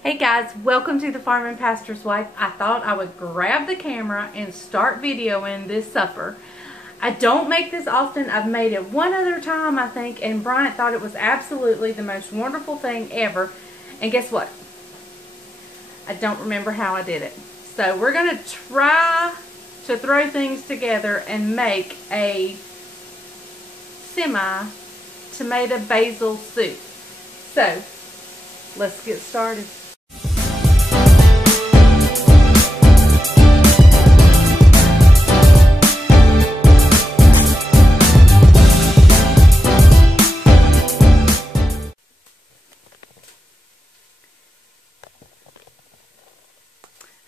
Hey guys, welcome to the Farm and Pastor's Wife. I thought I would grab the camera and start videoing this supper. I don't make this often. I've made it one other time, I think, and Bryant thought it was absolutely the most wonderful thing ever. And guess what? I don't remember how I did it. So we're going to try to throw things together and make a semi-tomato basil soup. So, let's get started.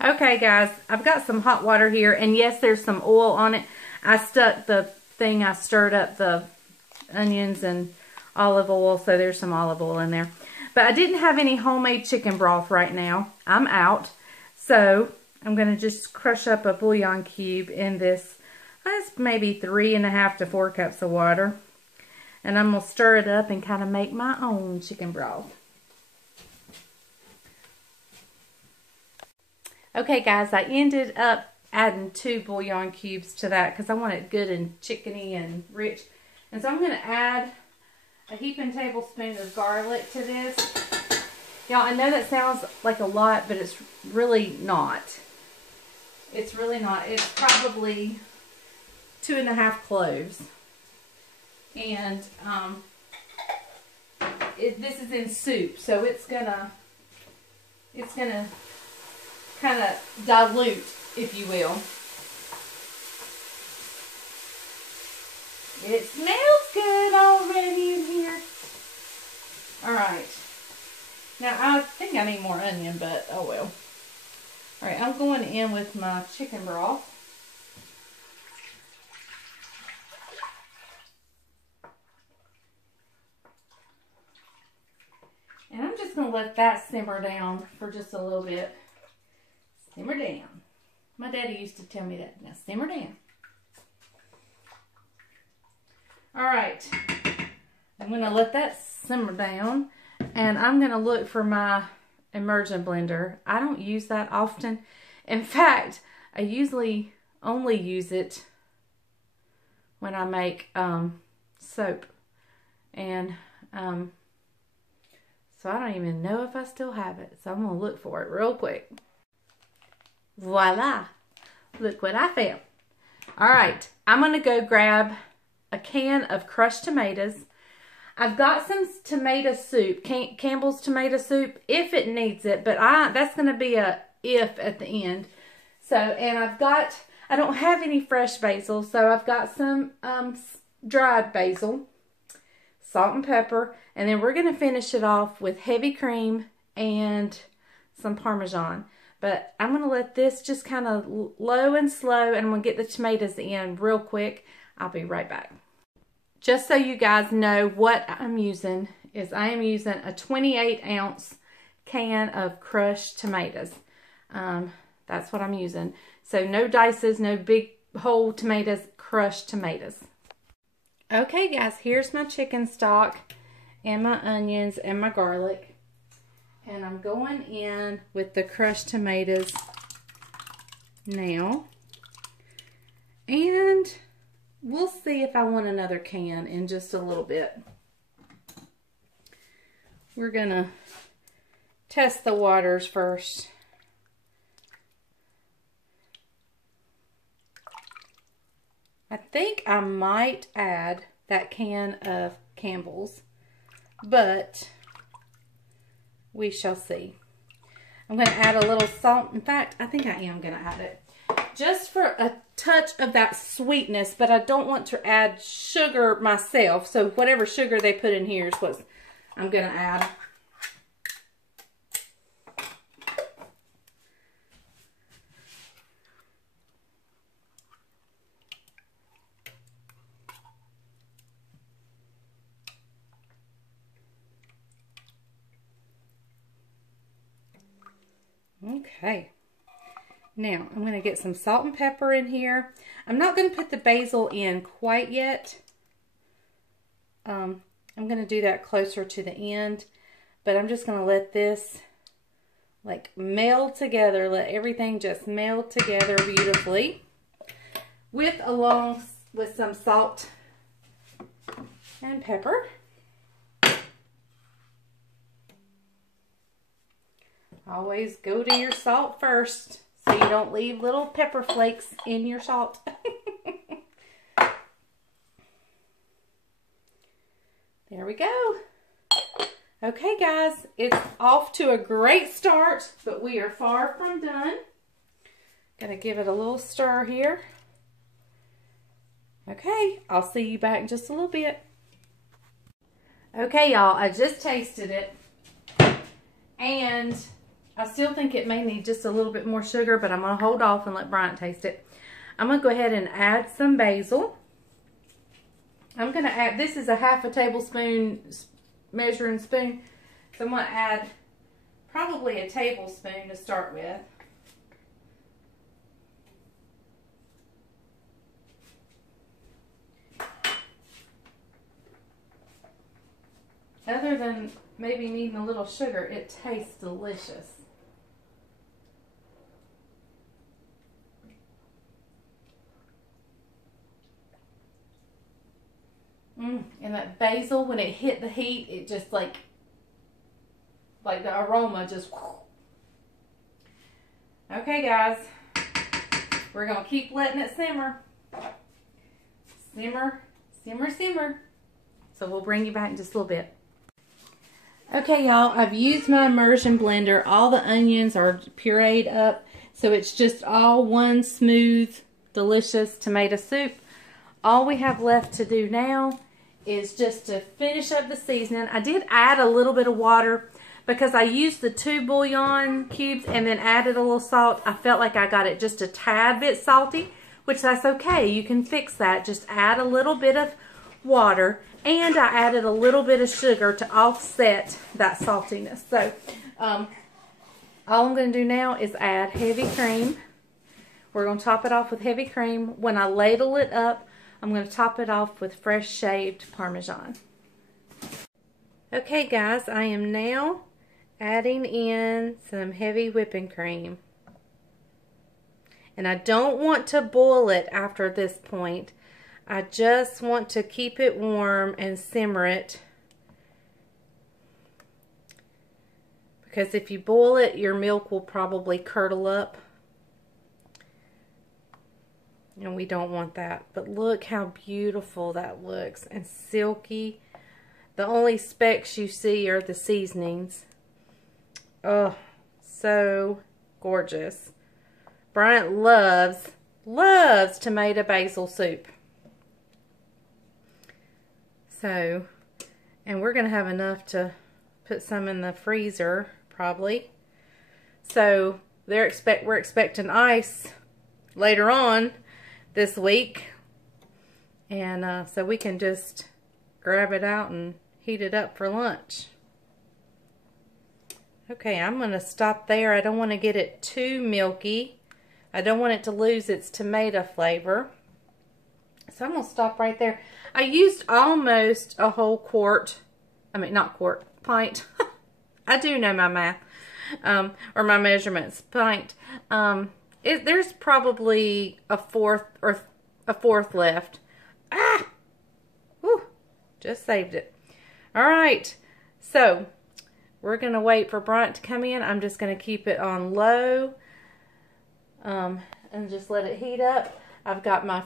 Okay guys, I've got some hot water here, and yes, there's some oil on it. I stuck the thing, I stirred up the onions and olive oil, so there's some olive oil in there. But I didn't have any homemade chicken broth right now. I'm out. So I'm going to just crush up a bouillon cube in this. That's maybe 3.5 to 4 cups of water. And I'm going to stir it up and kind of make my own chicken broth. Okay guys, I ended up adding 2 bouillon cubes to that because I want it good and chickeny and rich. And so I'm going to add a heaping tablespoon of garlic to this. Y'all, I know that sounds like a lot, but it's really not. It's really not. It's probably 2.5 cloves. And this is in soup, so it's gonna kind of dilute, if you will. It smells good already in here. Alright. Now, I think I need more onion, but oh well. Alright, I'm going in with my chicken broth. And I'm just going to let that simmer down for just a little bit. Simmer down. My daddy used to tell me that. Now simmer down. Alright. I'm going to let that simmer down. And I'm going to look for my immersion blender. I don't use that often. In fact, I usually only use it when I make soap. And so I don't even know if I still have it. So I'm going to look for it real quick. Voila! Look what I found. Alright, I'm going to go grab a can of crushed tomatoes. I've got some tomato soup, Campbell's tomato soup, if it needs it, but that's going to be a if at the end. So, and I don't have any fresh basil, so I've got some dried basil, salt and pepper, and then we're going to finish it off with heavy cream and some Parmesan. But I'm going to let this just kind of low and slow, and I'm going to get the tomatoes in real quick. I'll be right back. Just so you guys know what I'm using is I am using a 28-ounce can of crushed tomatoes. That's what I'm using. So no dices, no big whole tomatoes, crushed tomatoes. Okay guys, here's my chicken stock and my onions and my garlic. And I'm going in with the crushed tomatoes now. And we'll see if I want another can in just a little bit. We're going to test the waters first. I think I might add that can of Campbell's, but we shall see. I'm going to add a little salt. In fact, I think I am going to add it. Just for a touch of that sweetness, but I don't want to add sugar myself. So whatever sugar they put in here is what I'm going to add. Okay, now I'm going to get some salt and pepper in here. I'm not going to put the basil in quite yet. I'm going to do that closer to the end, but I'm just going to let this like meld together. Let everything just meld together beautifully. Along with some salt and pepper. Always go to your salt first so you don't leave little pepper flakes in your salt. There we go. Okay, guys, it's off to a great start, but we are far from done. Gonna give it a little stir here. Okay, I'll see you back in just a little bit. Okay, y'all, I just tasted it, and I still think it may need just a little bit more sugar, but I'm gonna hold off and let Bryant taste it. I'm gonna go ahead and add some basil. I'm gonna add, this is a half a tablespoon measuring spoon, so I'm gonna add probably a tablespoon to start with. Other than maybe needing a little sugar, it tastes delicious. And that basil, when it hit the heat, it just like the aroma just. Okay, guys, we're gonna keep letting it simmer. Simmer, simmer, simmer. So we'll bring you back in just a little bit. Okay, y'all, I've used my immersion blender. All the onions are pureed up, so it's just all one smooth, delicious tomato soup. All we have left to do now is just to finish up the seasoning. I did add a little bit of water because I used the 2 bouillon cubes and then added a little salt. I felt like I got it just a tad bit salty, which that's okay. You can fix that. Just add a little bit of water, and I added a little bit of sugar to offset that saltiness. So all I'm going to do now is add heavy cream. We're going to top it off with heavy cream. When I ladle it up, I'm going to top it off with fresh shaved Parmesan. Okay, guys, I am now adding in some heavy whipping cream. And I don't want to boil it after this point. I just want to keep it warm and simmer it. Because if you boil it, your milk will probably curdle up. And we don't want that. But look how beautiful that looks. And silky. The only specks you see are the seasonings. Oh, so gorgeous. Bryant loves tomato basil soup. So, and we're going to have enough to put some in the freezer, probably. So, we're expecting ice later on this week. And so we can just grab it out and heat it up for lunch. Okay, I'm going to stop there. I don't want to get it too milky. I don't want it to lose its tomato flavor. So I'm going to stop right there. I used almost a whole quart. I mean, not quart, pint. I do know my math. Or my measurements. Pint. There's probably a fourth left. Ah! Whew. Just saved it. Alright. So, we're going to wait for Bryant to come in. I'm just going to keep it on low. And just let it heat up. I've got my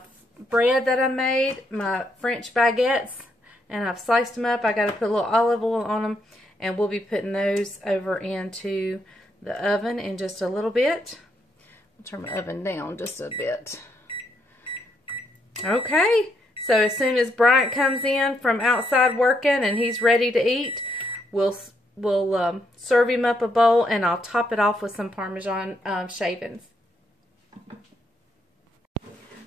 bread that I made, my French baguettes, and I've sliced them up. I got to put a little olive oil on them, and we'll be putting those over into the oven in just a little bit. I'll turn my oven down just a bit. Okay, so as soon as Bryant comes in from outside working and he's ready to eat, we'll serve him up a bowl, and I'll top it off with some Parmesan shavings.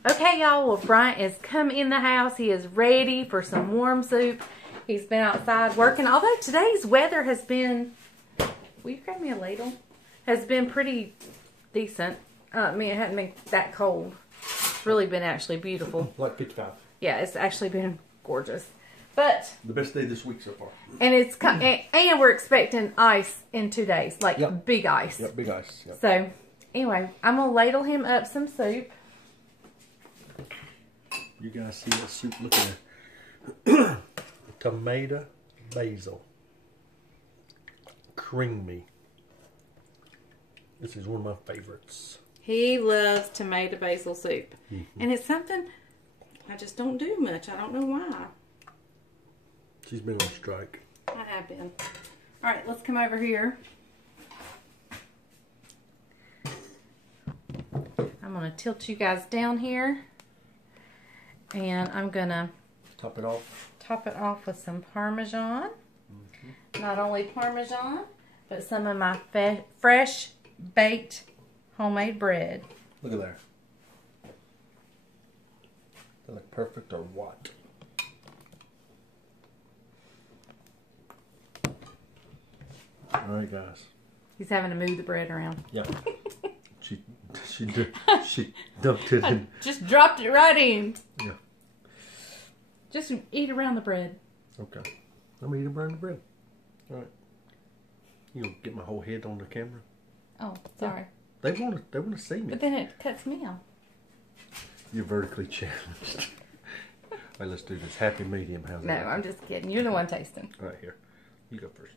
Okay, y'all, well, Bryant has come in the house. He is ready for some warm soup. He's been outside working. Although today's weather has been, will you grab me a ladle? Has been pretty decent. I mean, it hasn't been that cold. It's really been actually beautiful. Like 55. Yeah, it's actually been gorgeous. But the best day this week so far. And it's and we're expecting ice in 2 days, like big ice. Yep, big ice. Yep. So anyway, I'm gonna ladle him up some soup. You guys see that soup? Look at it. Tomato basil. Creamy. This is one of my favorites. He loves tomato basil soup. And it's something I just don't do much. I don't know why. She's been on strike. I have been. All right, let's come over here. I'm going to tilt you guys down here. And I'm going to top it off with some Parmesan. Not only Parmesan, but some of my fresh baked homemade bread. Look at there. They look perfect or what? All right, guys. He's having to move the bread around. Yeah. she dumped it in. Just dropped it right in. Yeah. Just eat around the bread. Okay. I'm gonna eat around the bread. All right. You gonna get my whole head on the camera? Oh, sorry. They wanna see me. But then it cuts me off. You're vertically challenged. All right, let's do this. Happy medium. How's No, that? I'm just kidding. You're the one tasting. All right, here. You go first.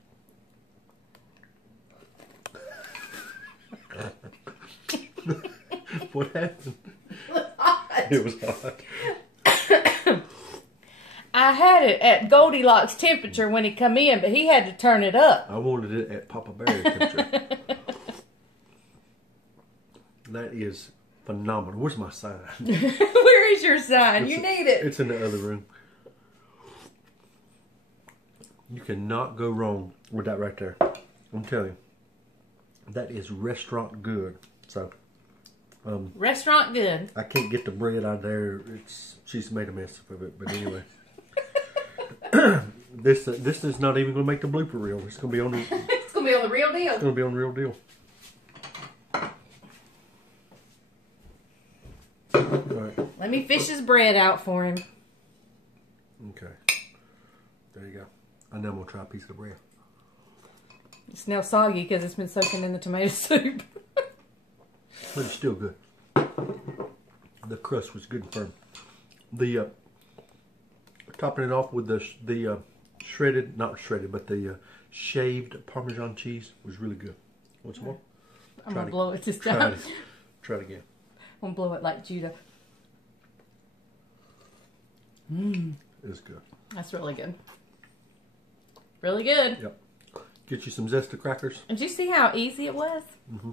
What happened? It was hot. It was hot. I had it at Goldilocks temperature when he come in, but he had to turn it up. I wanted it at Papa Bear temperature. That is phenomenal. Where's my sign? Where is your sign? You need it. It's in the other room. You cannot go wrong with that right there. I'm telling you. That is restaurant good. So, Restaurant good. I can't get the bread out there. She's made a mess of it. But anyway. This is not even going to make the blooper reel. It's going to be on the... It's going to be on the real deal. It's going to be on the real deal. All right. Let me fish his bread out for him. Okay. There you go. And then we'll try a piece of bread. It's now soggy because it's been soaking in the tomato soup. But it's still good. The crust was good and firm. The topping it off with the shredded, not shredded, but the shaved Parmesan cheese was really good. Want some more? I'm going to blow it this time. Try it again. I'm going to blow it like Judah. It's good. That's really good. Really good. Yep. Get you some Zesta crackers. Did you see how easy it was? Mm-hmm.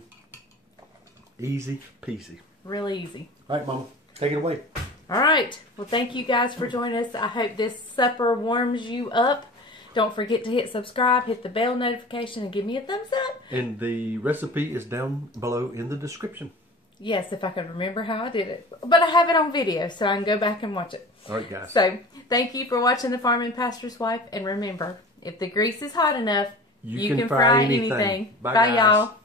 Easy peasy. Really easy. All right, Mama. Take it away. All right. Well, thank you guys for joining us. I hope this supper warms you up. Don't forget to hit subscribe, hit the bell notification, and give me a thumbs up. And the recipe is down below in the description. Yes, if I could remember how I did it. But I have it on video, so I can go back and watch it. All right, guys. So, thank you for watching The Farming Pastor's Wife. And remember, if the grease is hot enough, you can fry anything. Bye, y'all.